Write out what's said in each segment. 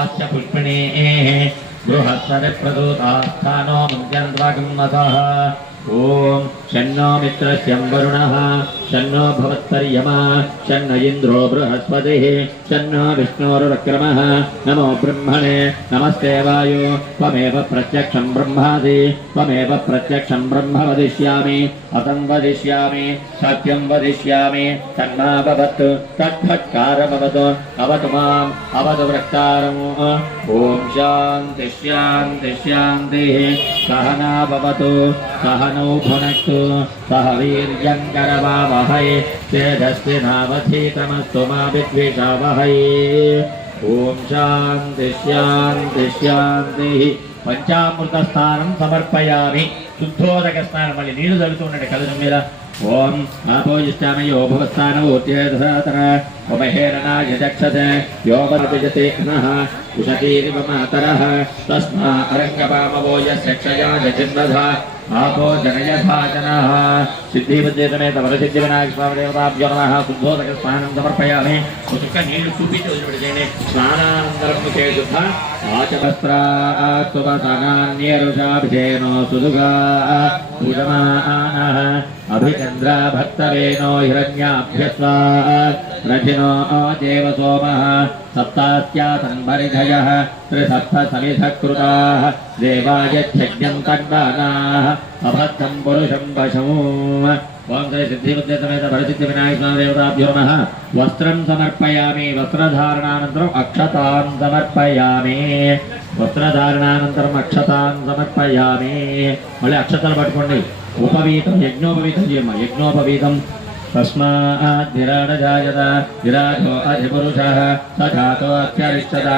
पुष्पाश्च पुष्पिणीः बृहत्सरिप्रदूतास्थानो मन्त्यन्त्वागम्मतः ॐ शन्नो मित्रस्यं वरुणः शन्नो भवत्पर्यमा शन्न इन्द्रो बृहस्पतिः शन्नो विष्णोरुरक्रमः नमो ब्रह्मणे नमस्ते वायु त्वमेव प्रत्यक्षं ब्रह्मासि त्वमेव प्रत्यक्षं ब्रह्म वदिष्यामि अतं वदिष्यामि सत्यं वदिष्यामि तन्मा भवतु तत्फट्कारमवतु अवतु माम् अवतु वृत्तारम् ॐ शान्ति शान्ति शान्तिः सहना भवतु सहनौ भुनक्तु सह वीर्यङ्करवावहै तेजस्विनावधीतमस्तु मा विद्विषावहै ॐ शान्ति शान्ति शान्तिः పంచామృతస్థానం సమర్పయామి శుద్ధోదక స్నానం మళ్ళీ నీళ్లు తగ్గుతుండండి కలసం మీద ॐ आपो युष्टामयो भवत्तानवोत्य दशातर उपहेरणायचक्षसे योगमपिजते नः। उषतीरिव मातरः तस्मा अरङ्गपामवो यस्य क्षया यचिन्नधा జనయథా జనः సిద్ధిబుద్ధితమేత వరసిద్ధి వినాయక స్వామి దేవతాభ్యో నమః శుద్ధోదక స్నానం సమర్పయామి ఒక నీళ్ళు చూపించి వదిలిపెట్టేయండి స్నానానంతరం ముఖే శుద్ధ ఆచమస్త్రాత్వనాన్యరుషాభిషేనో సుదుగా పూజమానః అభిచంద్ర భక్తవేనో హిరణ్యాభ్యస్వా రథినో దేవ సోమः సప్తాస్యాసన్మరిధయः త్రిసప్త సమిధ కృతాः దేవాయజ్ఞం తగ్నానాः అభక్తం పురుషం వశము ఓం శ్రీ సిద్ధిబుద్ధి సమేత భరసిద్ధి వినాయక స్వామి దేవతాభ్యో నమః వస్త్రం సమర్పయామి వస్త్రధారణానంతరం అక్షతాం సమర్పయామి వస్త్రధారణానంతరం అక్షతాం సమర్పయామి మళ్ళీ అక్షతలు పట్టుకోండి। ఉపవీతం యజ్ఞోపవీతం చేయమ్మ యజ్ఞోపవీతం तस्माद्विराडजायत विराजो अधिपुरुषः स धातोऽप्यरिष्यता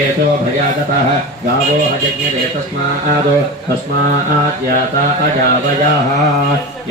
केशो भयागतः गावो हजज्ञरे तस्मादो तस्माद्याता अजावयाः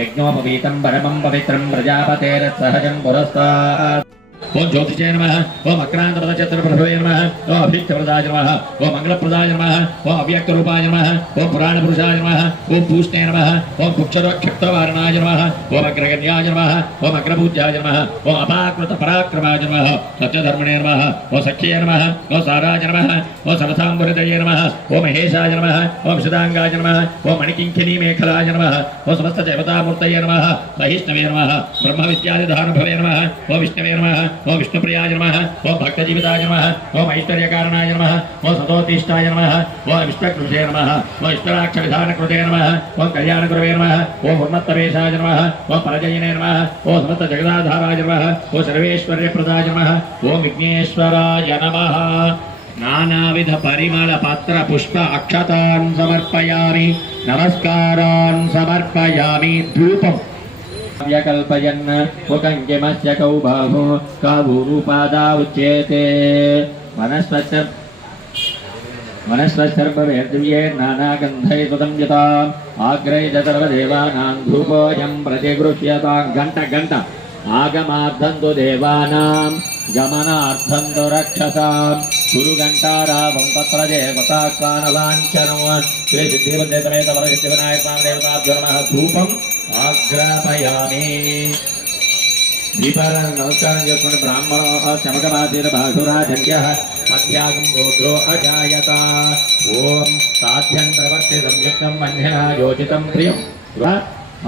यज्ञोपवीतं परमं पवित्रं प्रजापतेरसहजं पुरस्तात्। పురస్తాత్ ఓం జ్యోతిషే నమ ఓం అక్రాంతపద చతుర్ప్రభవే నమ ఓం అభీక్తప్రదాయ నమ ఓం మంగళప్రదాయ నమ ఓం అవ్యక్తరూపాయ నమ ఓం పురాణపురుషాయ నమ ఓం పూష్ణే నమ ఓం కుక్షరక్షిప్తవారణాయ నమ ఓం అగ్రగణ్యాయ నమ ఓం అగ్రపూజ్యాయ నమ ఓం అపాకృత పరాక్రమాయ నమ సత్యధర్మణే నమ ఓం సఖ్యే నమ ఓం సారాయ నమ ఓం సమసాంబురదయే నమ ఓం మహేశాయ నమ ఓం సుధాంగాయ నమ ఓం మణికింకినీ మేఖలాయ నమ ఓం సమస్త దేవతామూర్తయే నమ సహిష్ణవే నమ బ్రహ్మ విద్యాధిధానుభవే నమ ఓం విష్ణవే నమ ఓ విష్ణుప్రియాయ నమ ఓం భక్తజీవితాయ నమ ఓ ఐశ్వర్యకారణాయ నమ ఓ సతోతిష్టాయ నమ ఓ విష్ణుకృతే నమ ఓం విష్ణురాక్ష విధానకృతే నమ ఓం కళ్యాణగురవే నమ ఓ ఉన్నత్తవేశాయ నమ ఓ పరజయనే నమ ఓ సమస్త జగదాధారాయ నమ ఓ సర్వేశ్వర్యప్రదాయ నమ ఓ విఘ్నేశ్వరాయ నమ నానావిధ పరిమళ పత్ర పుష్ప అక్షతాన్ సమర్పయామి నమస్కారాన్ సమర్పయామి ధూపం వ్యకల్పయన్ ముఖంకిమస్య కౌ బాహు ఉచ్యేతే వనస్పత్య వనస్పత్సర్వవేర్దివ్యే నానాగంధై సుతం యతాం ధూపోయం ప్రతిగృహ్యతాం గంట గంట ఆగమార్థంతు దేవానాం గమనార్థంతు రక్షసాం గురుగంటారావం తత్ర దేవతాత్మానలాంఛనం శ్రీ సిద్ధివందేతమేత వరసిద్ధి వినాయక దేవతాభ్యో నమః. ధూపం ఆగ్రాపయామి దీపారాయణ నమస్కారం చేసుకుని బ్రాహ్మణ చమకమాతీర బాధురాజన్య మధ్యాగం గోత్రో అజాయత. ఓం సాధ్యం ప్రవర్తి సంయుక్తం మన్యనా యోజితం ప్రియం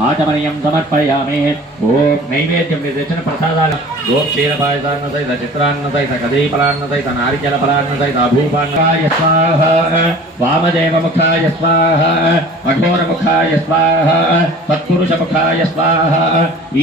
ఆచమనీయం సమర్పయామి ఓం నైవేద్యం మీరు తెచ్చిన ప్రసాదాలు ఓం క్షీర పాయసాన్న సహిత చిత్రాన్న సహిత కదీఫలాన్న సహిత నారికెల ఫలాన్న సహిత అభూపాన్నాయ స్వాహ వామదేవ ముఖాయ స్వాహ అఘోర ముఖాయ స్వాహ తత్పురుష ముఖాయ స్వాహ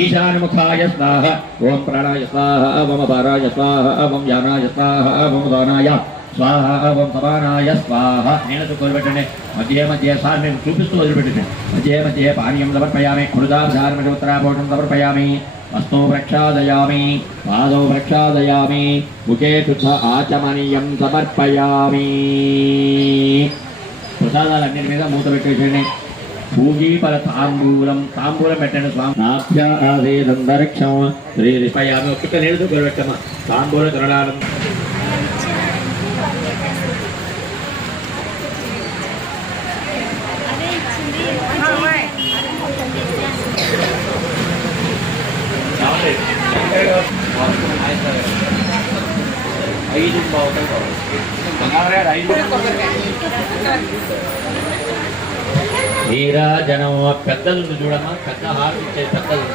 ఈశాన ముఖాయ స్వాహ ఓం ప్రాణాయ స్వాహ ఓం అపారాయ స్వాహ ఓం యానాయ స్వాహ ఓం దానాయ స్వాహ. ఓం సమానాయ స్వాహ నేను కోరిపెట్టండి మధ్య మధ్య సార్ నేను చూపిస్తూ వదిలిపెట్టండి మధ్య మధ్య పానీయం సమర్పయామి. మృదాధారమోత్తరాపోషం సమర్పయామి. హస్తో ప్రక్షాదయామి. పాదౌ ప్రక్షాదయామి. ముఖే కృత ఆచమనీయం సమర్పయామి. ప్రసాదాలన్నిటి మీద మూత పెట్టేసేయండి. పూజీపర తాంబూలం. తాంబూలం పెట్టండి స్వామి. నాభ్యాసేదంతరిక్షం శ్రీ రిపయామి. ఒక్క నీళ్ళు పెట్టమ్మా. తాంబూల కరణాలం ఐదు ఐదు నీరాజనం పెద్దలు చూడమ్మా. పెద్ద హార్ట్ ఇచ్చే పెద్దలు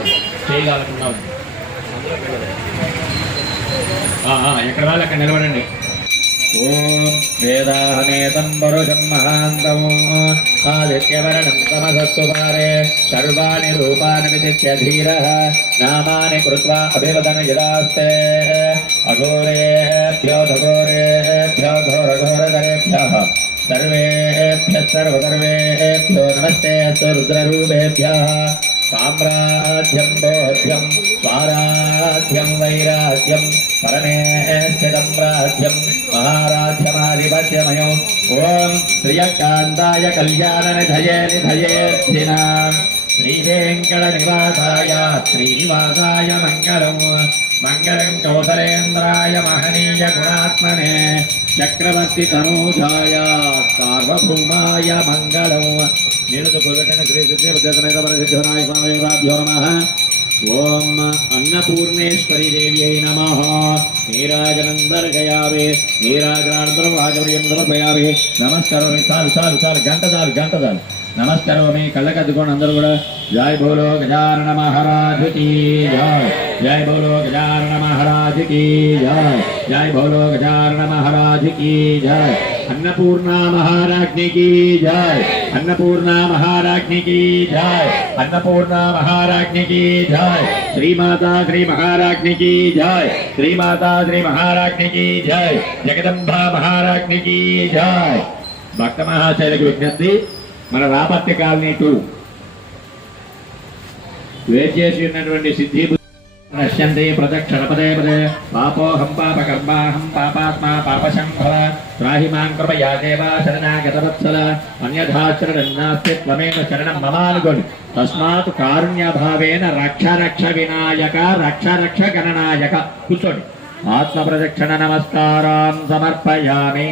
చేయగలుగుతున్నాం. ఎక్కడ వాళ్ళు అక్కడ నిలబడండి. वेदाहनेतं परुषं महान्तमो आदित्यवरणं तमसस्तुपारे सर्वाणि रूपाणि विदित्य धीरः नामानि कृत्वा अभिवदन यदास्ते अघोरेभ्यो घोरेभ्यो घोरघोरधरेभ्यः सर्वेभ्यः सर्वसर्वेभ्यो नमस्ते अस्तु रुद्ररूपेभ्यः साम्राज्यं बोध्यम् ఆరాధ్యం వైరాధ్యం పరమేష్టం రాధ్యం మహారాధ్యమాధిపత్యమయం ఓం శ్రియకాంతాయ కళ్యాణ నిధయే నిధయేనా శ్రీవేంకట నివాసాయ శ్రీనివాసాయ మంగళం మంగళం కౌసలేంద్రాయ మహనీయ గుణాత్మనే చక్రవర్తి తనూజాయ సార్వభౌమాయ మంగళం నేను పూర్వటన శ్రీ సిద్ధి ప్రత్యేకమైన పరిశుద్ధనాయ స్వామి నమ ఓం అన్నపూర్ణేశ్వరి దేవ్యై నమ. నీరాజనం దర్శయామి నీరాజనానంతరం వాజపర్యం సమర్పయామి నమస్కారం చాలు చాలు చాలు గంట చాలు గంట చాలు నమస్కారం కళ్ళకద్దుకోండి అందరూ కూడా. జై బోలో గజారణ మహారాజు కీ జై. జై బోలో గజారణ మహారాజు కీ జై. జై బోలో గజారణ మహారాజు కీ జై అన్నపూర్ణా మహారాజ్ఞి కీ జై అన్నపూర్ణా మహారాజ్ఞి కీ జై అన్నపూర్ణా మహారాజ్ఞి కీ జై శ్రీమాతా శ్రీ మహారాజ్ఞి కీ జై శ్రీమాతా శ్రీ మహారాజ్ఞి కీ జై జగదంబా మహారాజ్ఞి కీ జై భక్త మహాశైలకు విజ్ఞప్తి మన రాపత్య కాలనీ టూ వేట్ చేసి ఉన్నటువంటి సిద్ధి నశ్యంతి ప్రదక్షిణపదే పదే పాపోహం పాపకర్మాహం పాపాత్మా పాపశంభవ త్రాహి మాం కృపయా దేవా శరణాగతవత్సల అన్యథా శరణం నాస్తి త్వమేవ శరణం మమానుగోని తస్మాత్ కారుణ్యభావేన రక్ష రక్ష వినాయక రక్ష రక్ష గణనాయక కూర్చోండి ఆత్మ ప్రదక్షిణ నమస్కారం సమర్పయామి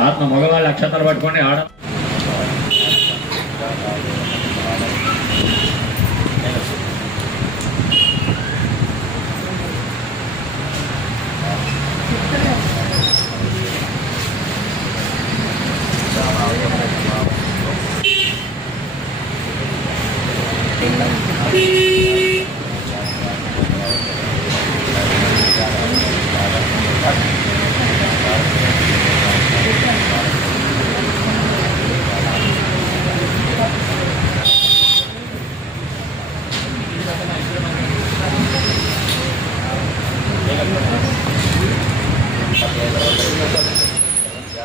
ఆత్మ మగవాళ్ళు అక్షతలు పట్టుకొని ఆడ